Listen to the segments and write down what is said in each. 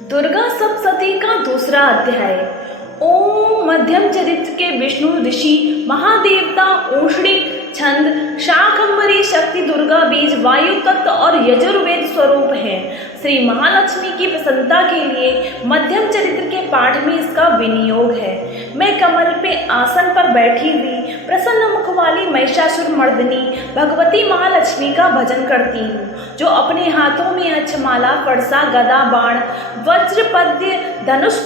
दुर्गा सप्तशती का दूसरा अध्याय। ओम मध्यम चरित्र के विष्णु ऋषि महादेवता औषधि छंद शाकंभरी शक्ति दुर्गा बीज वायु तत्व और यजुर्वेद स्वरूप है। श्री महालक्ष्मी की प्रसन्नता के लिए मध्यम चरित्र के पाठ में इसका विनियोग है। मैं कमल पे आसन पर बैठी हुई प्रसन्न मुख वाली महिषासुर मर्दिनी भगवती महालक्ष्मी का भजन करती हूँ, जो अपने हाथों में अक्षमाला, फरसा, गदा, बाण, वज्रपद्य, धनुष,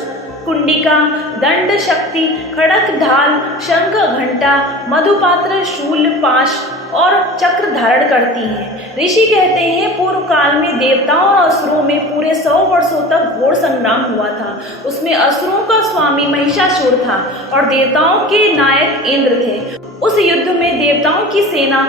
कुंडिका, दंड शक्ति, खड़क, ढाल, शंख, घंटा, मधुपात्र, शूल, पाश और चक्र धारण करती हैं। ऋषि कहते हैं, पूर्व काल में देवताओं और असुरों में पूरे 100 वर्षों तक घोर संग्राम हुआ था। उसमें असुरों का स्वामी महिषासुर था और देवताओं के नायक इंद्र थे। उस युद्ध में देवताओं की सेना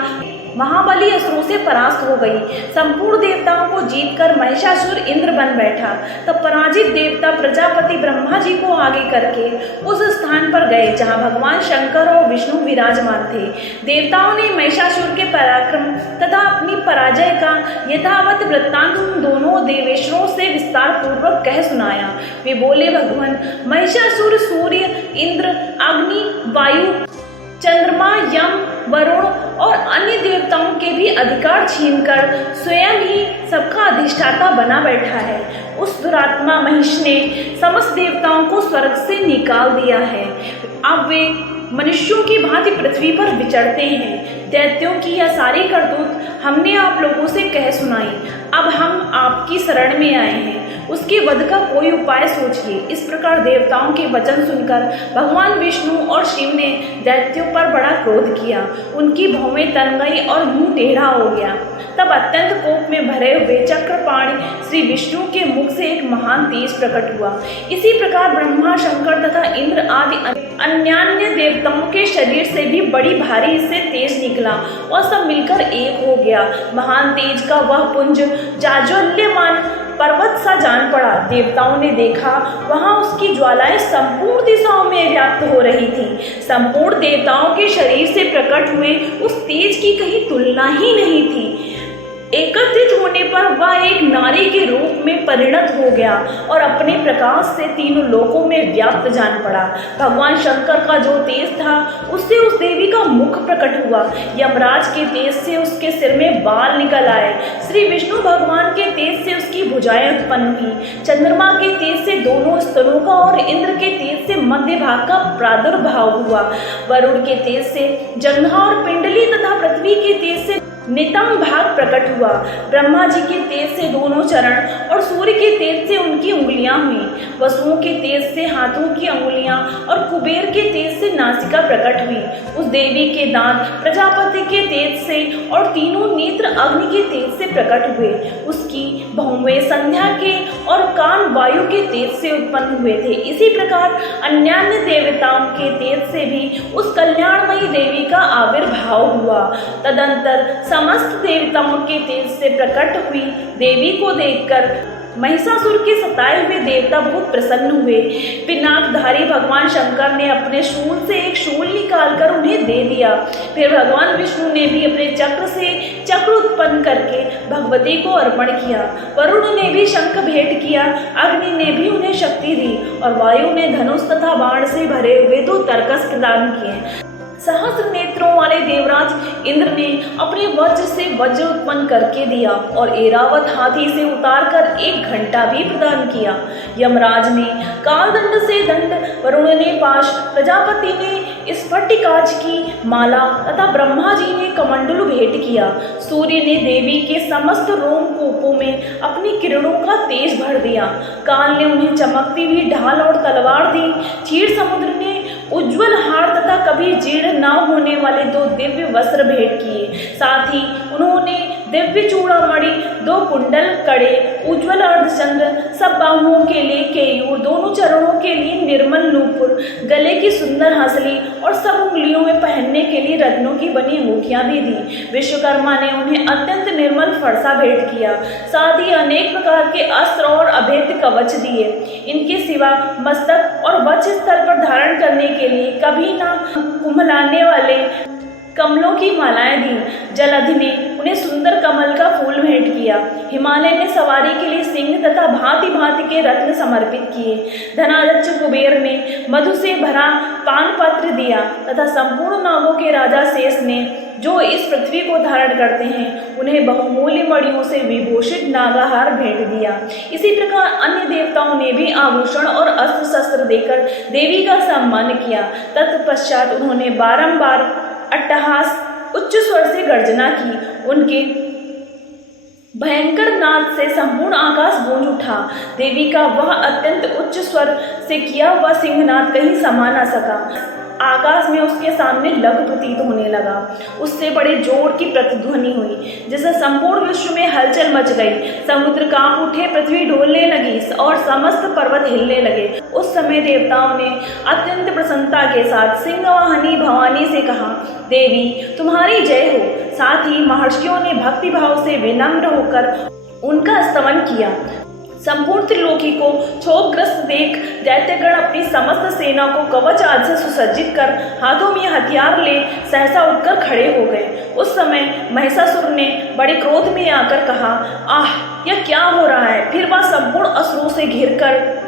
महाबली असुरों से परास्त हो गई। संपूर्ण देवताओं को जीतकर महिषासुर इंद्र बन बैठा। तब पराजित देवता प्रजापति ब्रह्मा जी को आगे करके उस स्थान पर गए जहां भगवान शंकर और विष्णु विराजमान थे। देवताओं ने महिषासुर के पराक्रम तथा अपनी पराजय का यथावत वृत्तांत उन दोनों देवेश्वरों से विस्तार पूर्वक कह सुनाया। वे बोले, भगवान महिषासुर सूर्य, इंद्र, अग्नि, वायु, चंद्रमा, यम, वरुण और अन्य देवताओं के भी अधिकार छीनकर स्वयं ही सबका अधिष्ठाता बना बैठा है। उस दुरात्मा महिष ने समस्त देवताओं को स्वर्ग से निकाल दिया है। अब वे मनुष्यों की भांति पृथ्वी पर विचरते हैं। दैत्यों की यह सारी करतूत हमने आप लोगों से कह सुनाई। अब हम आपकी शरण में आए हैं, उसके वध का कोई उपाय सोचिए। इस प्रकार देवताओं के वचन सुनकर भगवान विष्णु और शिव ने दैत्यों पर बड़ा क्रोध किया। उनकी भौवें तन गई और मुंह टेढ़ा हो गया। तब अत्यंत कोप में भरे हुए चक्रपाणी श्री विष्णु के मुख से एक महान तेज प्रकट हुआ। इसी प्रकार ब्रह्मा, शंकर तथा इंद्र आदि अन्यान्य देवताओं के शरीर से भी बड़ी भारी से तेज निकला और सब मिलकर एक हो गया। महान तेज का वह पुंज जाज्वल्यमान पर्वत सा जान पड़ा। देवताओं ने देखा, वहां उसकी ज्वालाएं संपूर्ण दिशाओं में व्याप्त हो रही थी। संपूर्ण देवताओं के शरीर से प्रकट हुए उस तेज की कहीं तुलना ही नहीं थी। एकत्रित होने पर वह एक नारी के रूप में परिणत हो गया और अपने प्रकाश से तीनों लोकों में व्याप्त जान पड़ा। भगवान शंकर का जो तेज था, उससे उस देवी का मुख प्रकट हुआ। यमराज के तेज से उसके सिर में बाल निकल आए। श्री विष्णु भगवान के तेज से उसकी भुजाएं उत्पन्न हुई। चंद्रमा के तेज से दोनों स्तनों का और इंद्र के तेज से मध्य भाग का प्रादुर्भाव हुआ। वरुण के तेज से जंघा और पिंडली तथा पृथ्वी के तेज से नितंब भाग प्रकट हुआ। ब्रह्मा जी के तेज से दोनों चरण और सूर्य के तेज से उनकी उंगलियां हुई। वसुओं के तेज से हाथों की अंगुलियां और कुबेर के तेज से नासिका प्रकट हुई। उस देवी के दांत प्रजापति के तेज से और तीनों नेत्र अग्नि के तेज से प्रकट हुए। उसकी भौवें संध्या के और कान वायु के तेज से उत्पन्न हुए थे। इसी प्रकार अन्यान्य देवताओं के तेज से भी उस कल्याणमयी देवी का आविर्भाव हुआ। तदंतर समस्त देवताओं के तेज से प्रकट हुई देवी को देखकर महिषासुर के सताए हुए देवता बहुत प्रसन्न हुए। पिनाकधारी भगवान शंकर ने अपने शूल से एक शूल निकालकर उन्हें दे दिया। फिर भगवान विष्णु ने भी अपने चक्र से चक्र उत्पन्न करके भगवती को अर्पण किया। वरुण ने भी शंख भेंट किया, अग्नि ने भी उन्हें शक्ति दी और वायु ने धनुष तथा बाण से भरे हुए 2 तरकस प्रदान किए। सहस्र नेत्रों वाले देवराज इंद्र ने अपने वज्र से वज्र उत्पन्न करके दिया और एरावत हाथी से उतारकर 1 घंटा भी प्रदान किया। यमराज ने कालदंड से दंड, वरुण ने पाश, प्रजापति ने स्फटिकाज की माला तथा ब्रह्मा जी ने कमंडलु भेंट किया। सूर्य ने देवी के समस्त रोमकूपों में अपनी किरणों का तेज भर दिया। काल ने उन्हें चमकती हुई ढाल और तलवार दी। क्षीर समुद्र ने उज्जवल हार तथा कभी जीर्ण न होने वाले 2 दिव्य वस्त्र भेंट किए। साथ ही उन्होंने दिव्य चूड़ामणि, 2 कुंडल, कड़े, उज्जवल अर्धचंद्र, सब बाहुओं के लिए केयूर, दोनों चरणों के लिए निर्मल नूपुर, गले की सुंदर हंसली और सब उंगलियों में पहनने के लिए रत्नों की बनी अंगूठियां भी दी। विश्वकर्मा ने उन्हें अत्यंत निर्मल फरसा भेंट किया। साथ ही अनेक प्रकार के अस्त्र और अभेद्य कवच दिए। इनके सिवा मस्तक और वक्ष स्थल पर धारण करने के लिए कभी ना कुम्हलाने वाले कमलों की मालाएं दी। जलधि ने उन्हें सुंदर कमल का फूल भेंट किया। हिमालय ने सवारी के लिए सिंह तथा भांति भांति के रत्न समर्पित किए। धनाध्यक्ष कुबेर ने मधु से भरा पान पत्र दिया तथा संपूर्ण नागों के राजा शेष ने, जो इस पृथ्वी को धारण करते हैं, उन्हें बहुमूल्य मणियों से विभूषित नागाहार भेंट दिया। इसी प्रकार अन्य देवताओं ने भी आभूषण और अस्त्र शस्त्र देकर देवी का सम्मान किया। तत्पश्चात उन्होंने बारंबार अट्टहास उच्च स्वर से गर्जना की। उनके भयंकर नाद से संपूर्ण आकाश गूंज उठा। देवी का वह अत्यंत उच्च स्वर से किया हुआ सिंहनाद कहीं समा न सका। आकाश में उसके सामने लघु प्रतीत होने लगा। उससे बड़े जोर की प्रतिध्वनि हुई, जिससे संपूर्ण विश्व में हलचल मच गई। समुद्र कांप उठे, पृथ्वी डोलने लगी और समस्त पर्वत हिलने लगे। उस समय देवताओं ने अत्यंत प्रसन्नता के साथ सिंहवाहिनी भवानी से कहा, देवी तुम्हारी जय हो। साथ ही महर्षियों ने भक्ति भाव से विनम्र होकर उनका स्तवन किया। संपूर्ण त्रिलोकी को क्षोभग्रस्त देख दैत्यगण अपनी समस्त सेना को कवच आदि से सुसज्जित कर हाथों में हथियार ले सहसा उठकर खड़े हो गए। उस समय महिषासुर ने बड़े क्रोध में आकर कहा, आह यह क्या हो रहा है। फिर वह संपूर्ण असुरों से घिरकर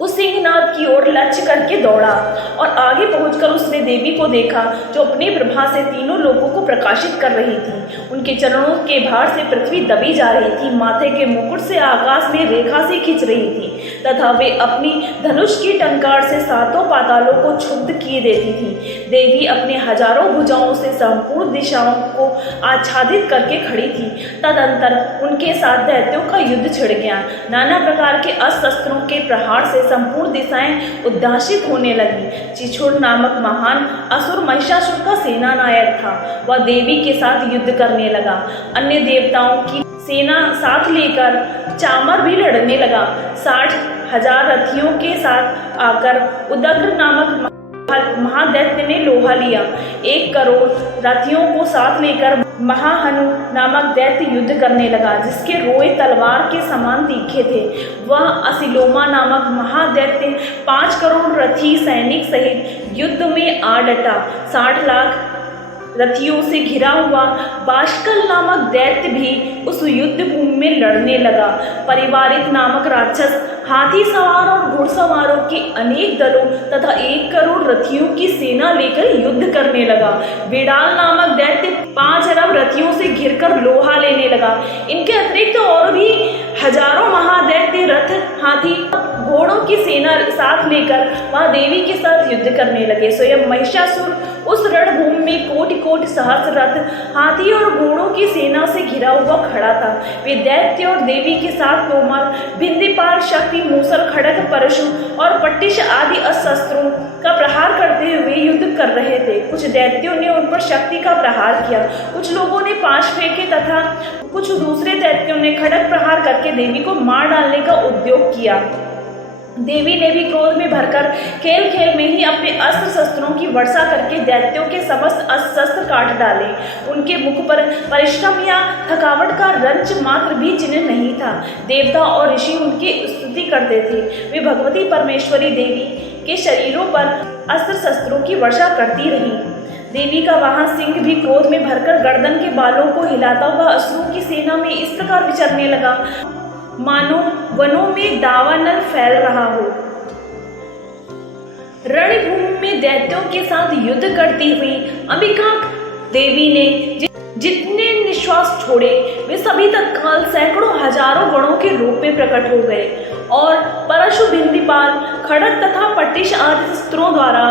उस सिंहनाद की ओर लक्ष्य करके दौड़ा और आगे पहुंचकर उसने देवी को देखा, जो अपनी प्रभा से तीनों लोगों को प्रकाशित कर रही थी। उनके चरणों के भार से पृथ्वी दबी जा रही थी, माथे के मुकुट से आकाश में रेखा से खींच रही थी तथा वे अपनी धनुष की टंकार से सातों पातालों को क्षुब्ध किए देती थी। देवी अपने हजारों भुजाओं से संपूर्ण दिशाओं को आच्छादित करके खड़ी थी। तदंतर उनके साथ दैत्यों का युद्ध छिड़ गया। नाना प्रकार के अस्त्र शस्त्रों के प्रहार से संपूर्ण दिशाएं उद्दासित होने लगी। चिछुर नामक महान असुर महिषासुर का सेना नायक था। वह देवी के साथ युद्ध करने लगा। अन्य देवताओं की सेना साथ लेकर चामर भी लड़ने लगा। 60,000 रथियों के साथ आकर उदग्र नामक महादैत्य ने लोहा लिया। 1 करोड़ रथियों को साथ लेकर महाहनु नामक दैत्य युद्ध करने लगा, जिसके रोए तलवार के समान तीखे थे। वह असिलोमा नामक महादैत्य 5 करोड़ रथी सैनिक सहित युद्ध में आ डटा। 60 लाख रथियों से घिरा हुआ बाष्कल नामक दैत्य भी उस युद्ध भूमि में लड़ने लगा। परिवारित नामक राक्षस हाथी सवार और घुड़सवारों के अनेक दलों तथा 1 करोड़ रथियों की सेना लेकर युद्ध करने लगा। बिडाल नामक दैत्य 5 अरब रथियों से घिरकर लोहा लेने लगा। इनके अतिरिक्त और भी हजारों महादैत्य रथ, हाथी, घोड़ों की सेना साथ लेकर वहां देवी के साथ युद्ध करने लगे। स्वयं महिषासुर उस रणभूमि में कोटि कोटि सहस्र रथ, हाथी और घोड़ों की सेना से घिरा हुआ खड़ा था। वे दैत्य और देवी के साथ तोमर, भिंदीपाल, शक्ति, मूसल, खड़ग, परशु और पट्टिश आदि अस्त्रों का प्रहार करते हुए युद्ध कर रहे थे। कुछ दैत्यों ने उन पर शक्ति का प्रहार किया, कुछ लोगों ने पाश फेंके तथा कुछ दूसरे दैत्यों ने खड़ग प्रहार करके देवी को मार डालने का उद्योग किया। देवी ने भी क्रोध में भरकर खेल खेल में ही अपने अस्त्र शस्त्रों की वर्षा करके दैत्यों के समस्त अस्त्र शस्त्र काट डाले। उनके मुख पर परिश्रम या थकावट का रंच मात्र भी चिन्ह नहीं था। देवता और ऋषि उनकी स्तुति करते थे। वे भगवती परमेश्वरी देवी के शरीरों पर अस्त्र शस्त्रों की वर्षा करती रही। देवी का वाहन सिंह भी क्रोध में भरकर गर्दन के बालों को हिलाता हुआ असुरों की सेना में इस प्रकार विचरने लगा, मानो वनों में दावानल फैल रहा हो। रणभूमि में दैत्यों के साथ युद्ध करती हुई अंबिका देवी ने जितने निश्वास छोड़े, वे सभी तत्काल सैकड़ों हजारों गणों के रूप में प्रकट हो गए और परशु, भिंदीपाल, खड़ग तथा पट्टिश आदि अस्त्रों द्वारा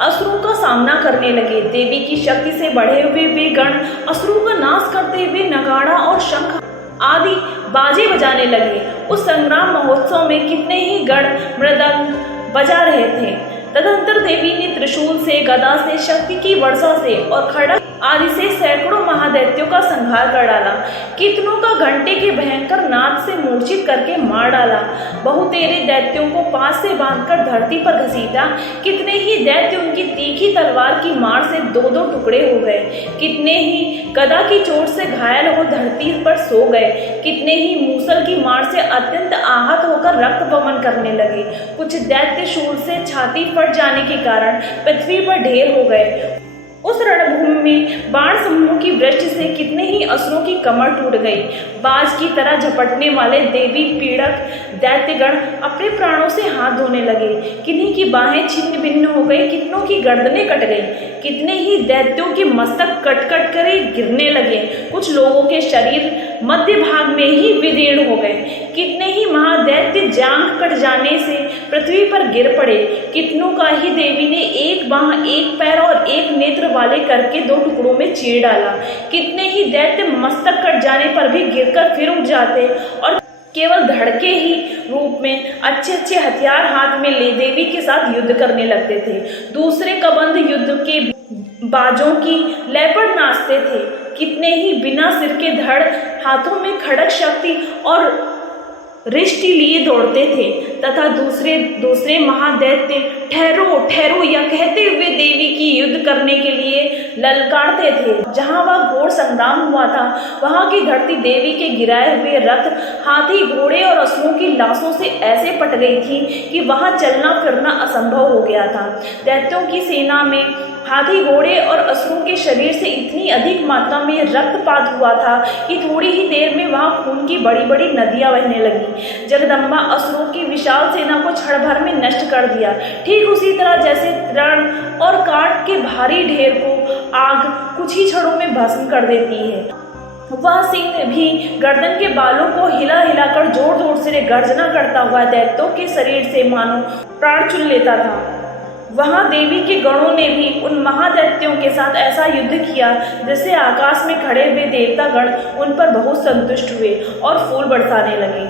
असुरों का सामना करने लगे। देवी की शक्ति से बढ़े हुए वे गण असुरों का नाश करते हुए नगाड़ा और शंख आदि बाजे बजाने लगे। उस संग्राम महोत्सव में कितने ही गण मृदंग बजा रहे थे। तदंतर देवी ने त्रिशूल से, गदा से, शक्ति की वर्षा से और खड़ग आदि से सैकड़ों महादैत्यों का संहार कर डाला। कितनों का घंटे के भयंकर नाद से मूर्छित करके मार डाला। बहुतेरे दैत्यों को पास से बांधकर धरती पर घसीटा। कितने ही दैत्य उनकी तीखी तलवार की मार से 2-2 टुकड़े हो गए। कितने ही गदा की चोट से घायल हो धरती पर सो गए। कितने ही मूसल की मार से अत्यंत आहत होकर रक्त बमन करने लगे। कुछ दैत्य शूल से छाती फट जाने के कारण पृथ्वी पर ढेर हो गए। उस रणभूमि में बाण समूह की वृष्टि से कितने ही असुरों की कमर टूट गई। बाज की तरह झपटने वाले देवी पीड़क दैत्यगण अपने प्राणों से हाथ धोने लगे। किन्हीं की बाहें छिन्न भिन्न हो गई, कितनों की गर्दनें कट गई, कितने ही दैत्यों के मस्तक कट कट कर गिरने लगे। कुछ लोगों के शरीर मध्य भाग में ही विदीर्ण हो गए। कितने ही महादैत्य जांघ कट जाने से पृथ्वी पर गिर पड़े। कितनों का ही देवी ने एक बाह, एक पैर और एक नेत्र वाले करके 2 टुकड़ों में चीर डाला। कितने ही दैत्य मस्तक कट जाने पर भी गिरकर फिर उठ जाते और केवल धड़के ही रूप में अच्छे अच्छे हथियार हाथ में ले देवी के साथ युद्ध करने लगते थे। दूसरे कबंध युद्ध के बाजों की लय पर नाचते थे। कितने ही बिना सिर के धड़ हाथों में खड़ग शक्ति और रिष्टि लिए दौड़ते थे तथा दूसरे महादैत्य ठहरो ठहरो या कहते हुए देवी की युद्ध करने के लिए ललकारते थे। जहां वह घोर संग्राम हुआ था वहां की धरती देवी के गिराए हुए रथ, हाथी, घोड़े और असुरों की लाशों से ऐसे पट गई थी कि वहां चलना फिरना असंभव हो गया था। दैत्यों की सेना में हाथी, घोड़े और असुरों के शरीर से इतनी अधिक मात्रा में रक्तपात हुआ था कि थोड़ी ही देर में वहां खून की बड़ी बड़ी नदियां बहने लगी। जगदम्बा असुरों की विशाल सेना को क्षण भर में नष्ट कर दिया। ठीक उसी तरह जैसे तृण और काठ के भारी ढेर को आग कुछ ही क्षणों में भस्म कर देती है, वह सिंह भी गर्दन के बालों को हिला हिलाकर जोर जोर से गर्जना करता हुआ दैत्यों के शरीर से मानो प्राण चुन लेता था। वहां देवी के गणों ने भी उन महादैत्यों के साथ ऐसा युद्ध किया जिससे आकाश में खड़े हुए देवता गण उन पर बहुत संतुष्ट हुए और फूल बरसाने लगे।